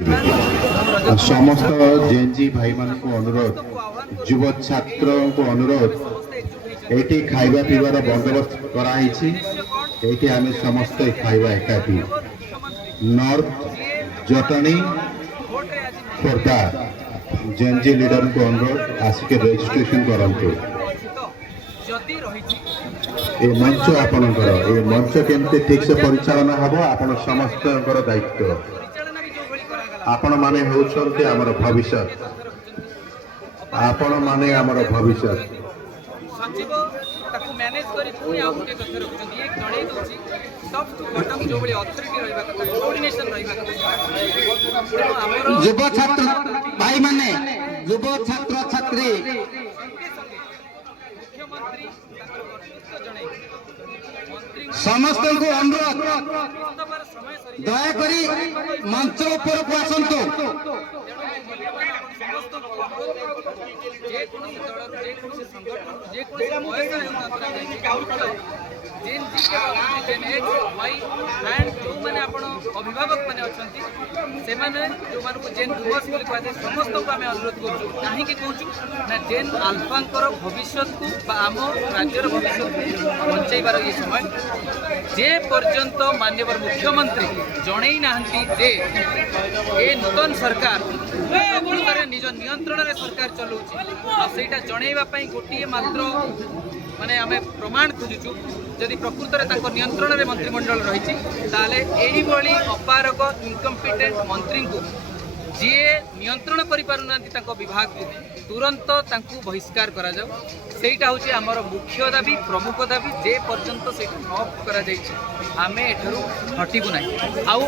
समस्त जेएनजी भाई मान को अनुरोध युव छात्र को अनुरोध ये खाइबा पीबार बंदोबस्त कराई आम समस्त खाइबा एकाठी north Jatni Khordha JNG leader को अनुरोध आसिक रजिस्ट्रेशन करंतु ये मंच आपणकर ये मंच केमती ठीक से परिचालना हम आपण समस्त दायित्व आपण माने होउछन्ते हमर भविष्य आपण माने हमर भविष्य सचिव ताकू मैनेज करी पुनी आ गुटे कथा रखुछन ये जणै दोछि टॉप टू बॉटम जो बली अथॉरिटी रहबा कथा कोऑर्डिनेशन रहबा कथा हमर युवा छात्र भाई माने युवा छात्र छात्री मुख्यमंत्री ताकर कर्तृत्व जणै मंत्री समस्त को अनुरोध इस्तफार समय सरी दयाकरी मंच ऊपर को आसंतु समस्त जे कोनोसी दल जे कोनोसी संगठन जे कोनोसी बयस जेन जी के जेन एक्स वाई एंड जो माने आपण अभिभावक माने अछंती से माने जो माने को जेन युवस बोली कहते समस्त को हमें अनुरोध करू काहे कि कहू ना जेन अल्फांकर भविष्य को आम राज्यर भविष्य को बंचाइबार ये समय जे पर्यंत माननीय मुख्यमंत्री जणै नाहंती जे ए नूतन सरकार प्रकृत निज नियंत्रण रे सरकार चलाउछि आ सेटा जणैबा पई गोटिए मात्र माने आमे प्रमाण खोजुछु जदि प्रकृत रे ताको नियंत्रण रे मंत्रिमंडल रहिछि ताले एही भली अपारक इनकम्पिटेंट मंत्री को जी नियंत्रण करि पारुनांती ताको विभाग को तुरंत तांकु बहिष्कार करा जाऊ सेटा होछि हमर मुख्य दाबी प्रमुख दाबी जे पर्यंत सेटा न करा जाइछि आमे एठरू हटिबु नाही आउ